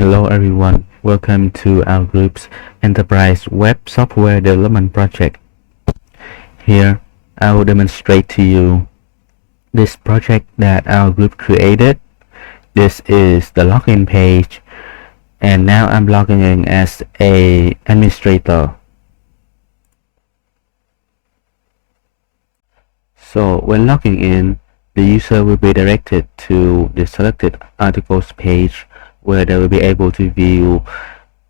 Hello everyone, welcome to our group's Enterprise Web Software Development Project. Here, I will demonstrate to you this project that our group created. This is the login page, and now I'm logging in as an administrator. So when logging in, the user will be directed to the selected articles page where they will be able to view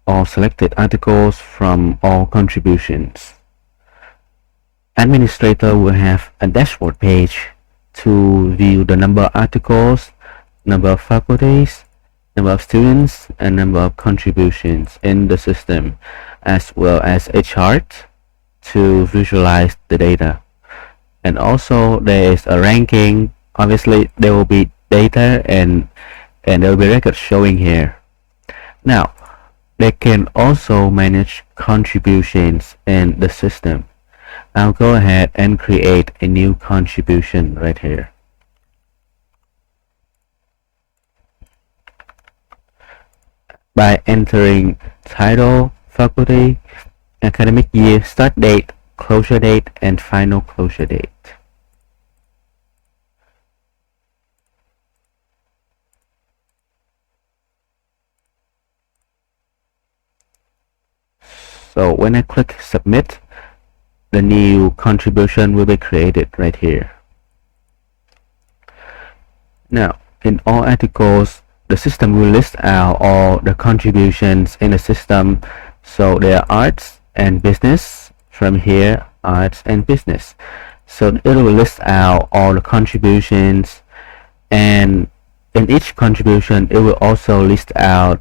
all selected articles from all contributions. Administrator will have a dashboard page to view the number of articles, number of faculties, number of students, and number of contributions in the system, as well as a chart to visualize the data. And also there is a ranking. Obviously there will be data and there will be records showing here. Now they can also manage contributions in the system. I'll go ahead and create a new contribution right here. By entering title, faculty, academic year, start date, closure date, and final closure date. So when I click submit, the new contribution will be created right here. Now, in all articles, the system will list out all the contributions in the system. So there are arts and business. From here, arts and business. So it will list out all the contributions, and in each contribution, it will also list out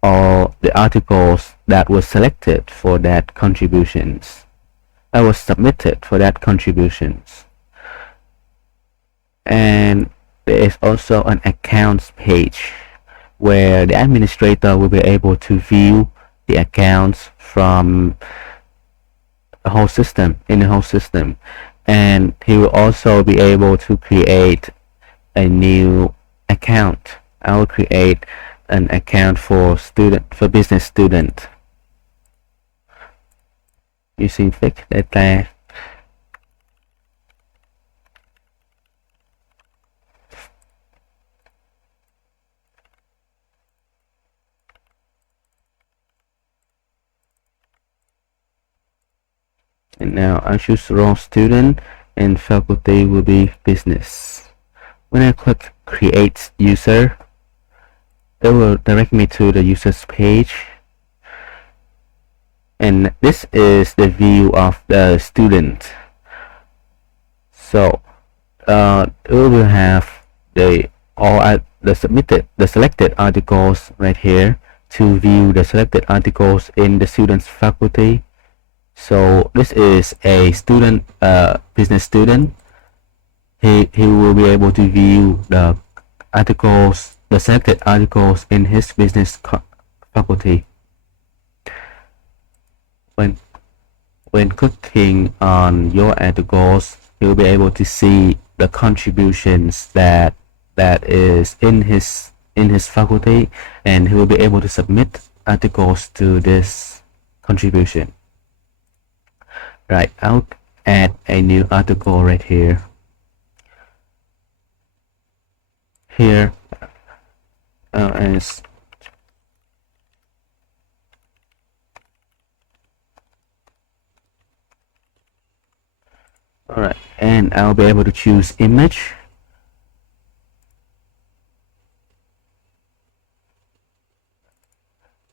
all the articles that were selected for that contributions. I was submitted for that contributions. And there is also an accounts page where the administrator will be able to view the accounts from the whole system, and he will also be able to create a new account. I will create an account for business student using fixed data. And now I choose role student and faculty will be business. When I click create user, it will direct me to the users page, and this is the view of the student. So it will have the selected articles right here to view the selected articles in the student's faculty. So this is a student, business student. He will be able to view the articles, the selected articles in his business faculty. When clicking on your articles, you'll be able to see the contributions that is in his faculty, and he will be able to submit articles to this contribution. Right, I'll add a new article right here. Here as alright, and I'll be able to choose image,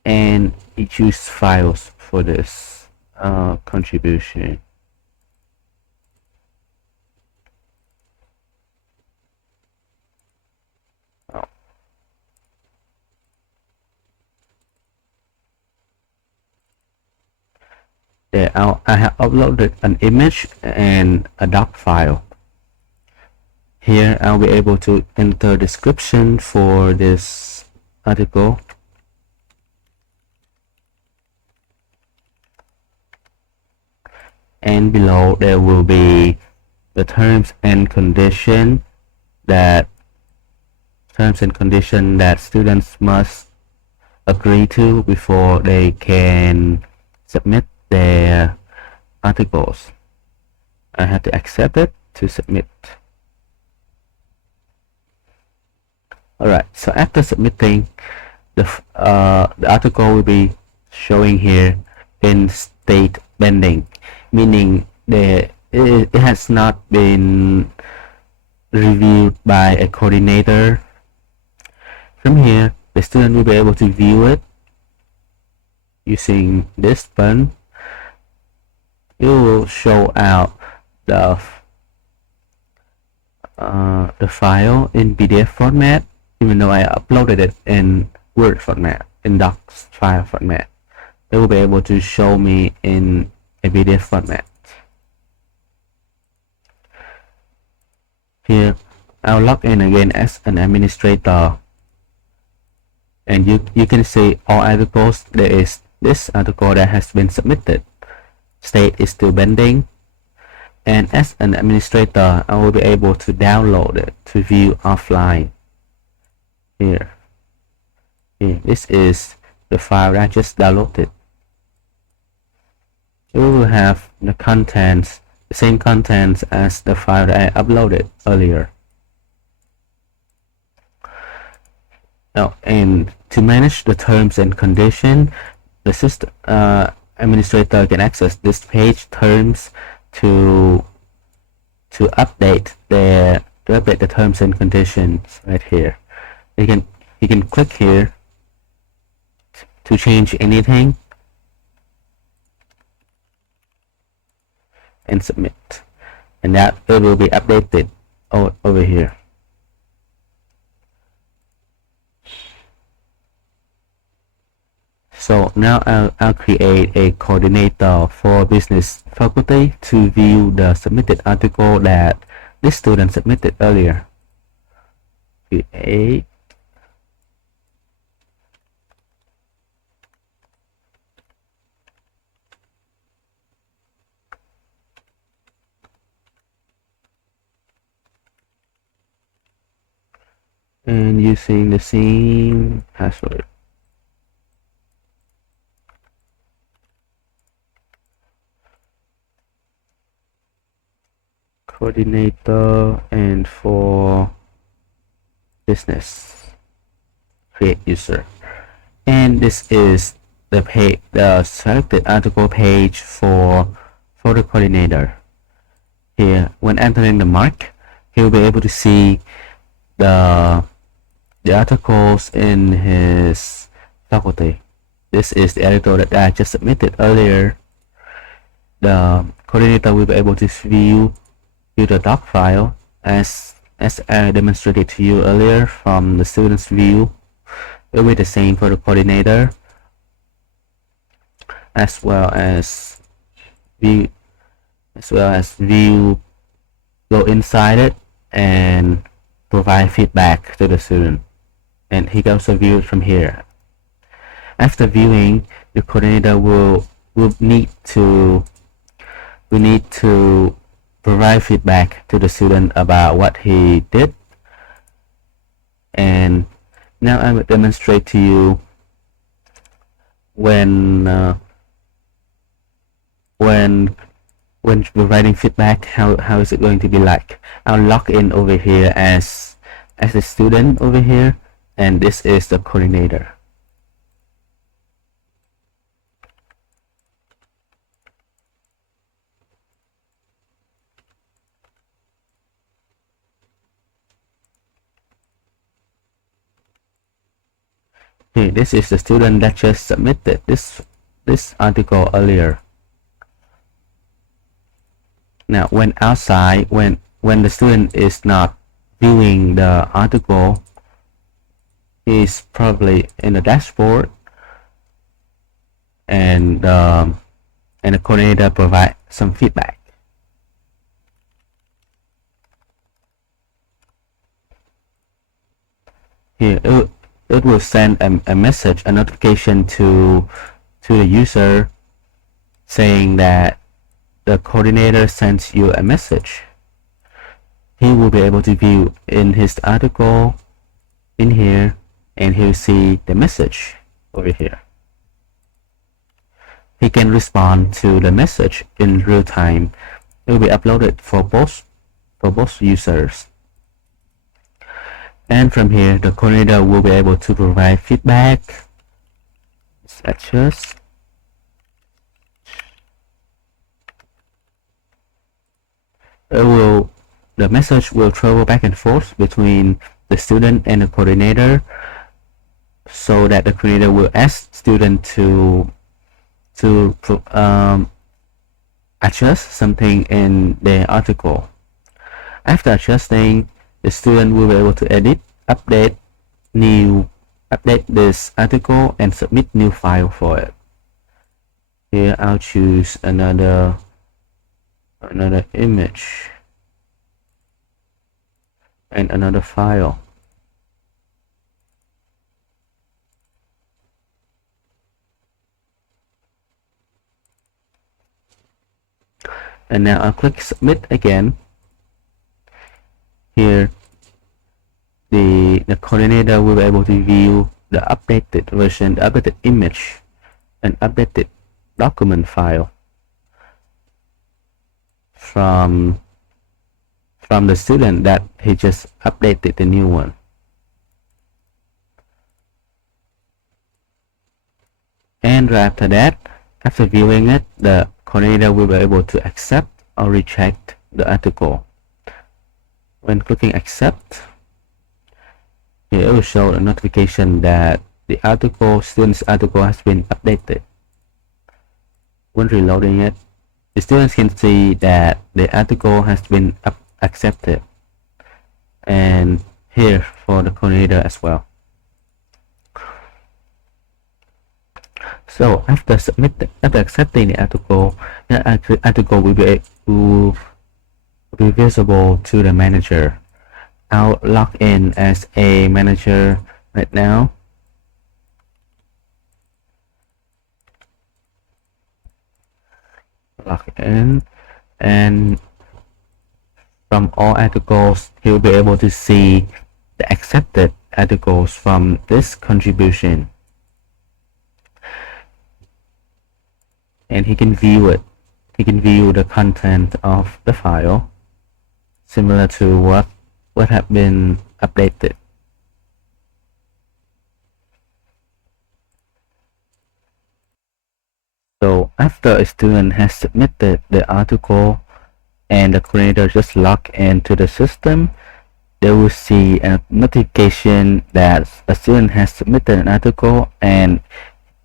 and you choose files for this contribution. There, I have uploaded an image and a doc file. Here I'll be able to enter description for this article. And below there will be the terms and condition that students must agree to before they can submit their articles. I have to accept it to submit. Alright, so after submitting, the article will be showing here in state pending, meaning it has not been reviewed by a coordinator. From here, the student will be able to view it using this button. It will show out the file in PDF format, even though I uploaded it in Word format, in Docs file format. It will be able to show me in a PDF format. Here, I'll log in again as an administrator, and you can see all articles. There is this article that has been submitted. State is still pending, and as an administrator, I will be able to download it to view offline. Here, this is the file that I just downloaded. It will have the contents, the same contents as the file that I uploaded earlier. Now, and to manage the terms and conditions, the system administrator can access this page terms to update the terms and conditions right here. You can click here to change anything and submit, and that it will be updated over here. So now I'll create a coordinator for business faculty to view the submitted article that this student submitted earlier. Create. And using the same password. Coordinator, and for business, create user. And this is the selected article page for the coordinator. Here, when entering the mark, he'll be able to see the articles in his faculty. This is the article that I just submitted earlier. The coordinator will be able to view the doc file as I demonstrated to you earlier from the student's view. It will be the same for the coordinator, as well as view go inside it and provide feedback to the student, and he can also view it from here. After viewing, the coordinator will need to provide feedback to the student about what he did. And now I will demonstrate to you when providing feedback, how is it going to be like. I'll log in over here as a student over here, and this is the coordinator. Okay, this is the student that just submitted this article earlier. Now, when outside, when the student is not viewing the article, he is probably in the dashboard, and the coordinator provide some feedback. Here, it will send a message, a notification to the user saying that the coordinator sends you a message. He will be able to view in his article in here, and he'll see the message over here. He can respond to the message in real time. It will be uploaded for both users. And from here, the coordinator will be able to provide feedback. Let's adjust. The message will travel back and forth between the student and the coordinator, so that the coordinator will ask student to adjust something in the article. After adjusting, the student will be able to edit, update this article and submit new file for it. Here I'll choose another image and another file. And now I'll click submit again. Here the coordinator will be able to view the updated version, the updated image and updated document file from the student that he just updated the new one. And right after that, after viewing it, the coordinator will be able to accept or reject the article. When clicking accept, it will show a notification that the student's article has been updated. When reloading it, the students can see that the article has been accepted, and here for the coordinator as well. So after accepting the article will be visible to the manager. I'll log in as a manager right now. Log in, and from all articles, he'll be able to see the accepted articles from this contribution, and he can view it. He can view the content of the file, similar to what have been updated. So after a student has submitted the article and the coordinator just log into the system, they will see a notification that a student has submitted an article, and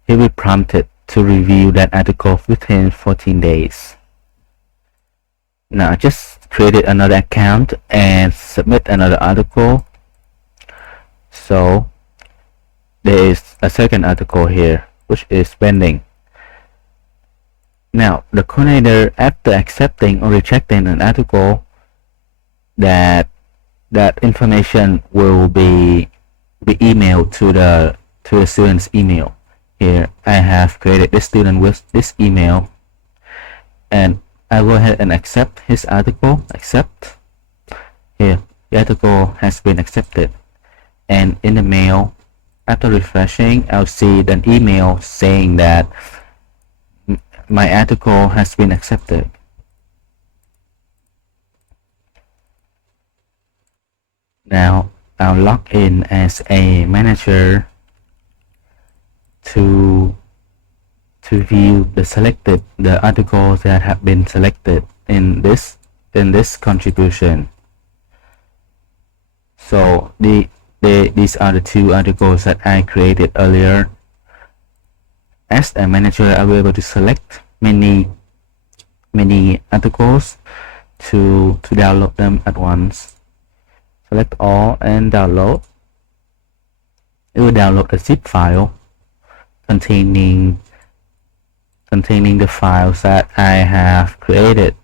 he will be prompted to review that article within 14 days. Now I just created another account and submit another article. So there is a second article here which is pending. Now the coordinator, after accepting or rejecting an article, that information will be emailed to the student's email. Here I have created this student with this email, and I go ahead and accept his article. Accept. Here the article has been accepted, and in the mail, after refreshing, I'll see an email saying that my article has been accepted. Now I'll log in as a manager to view the articles that have been selected in this contribution. So these are the two articles that I created earlier. As a manager, I'll be able to select many articles to download them at once. Select all and download. It will download a zip file containing the files that I have created,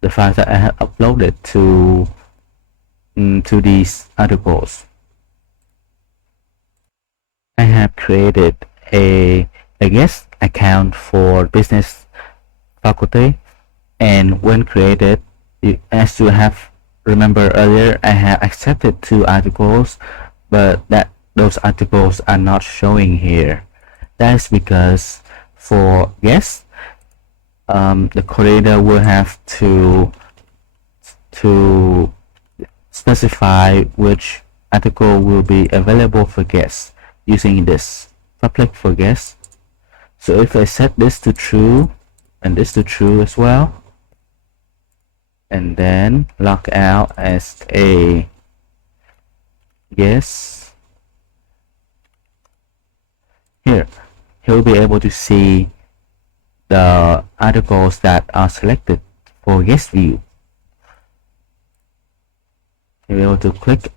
the files that I have uploaded to these articles. I have created a guest account for business faculty, and when created, as you have remember earlier, I have accepted 2 articles, but those articles are not showing here. That's because for guests, the creator will have to specify which article will be available for guests using this public for guests. So if I set this to true and this to true as well, and then log out as a guest, here he'll be able to see the articles that are selected for guest view. You'll be able to click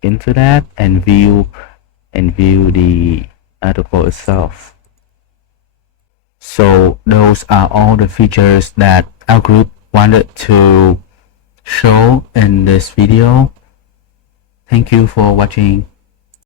into that and view the article itself. So those are all the features that our group wanted to show in this video. Thank you for watching.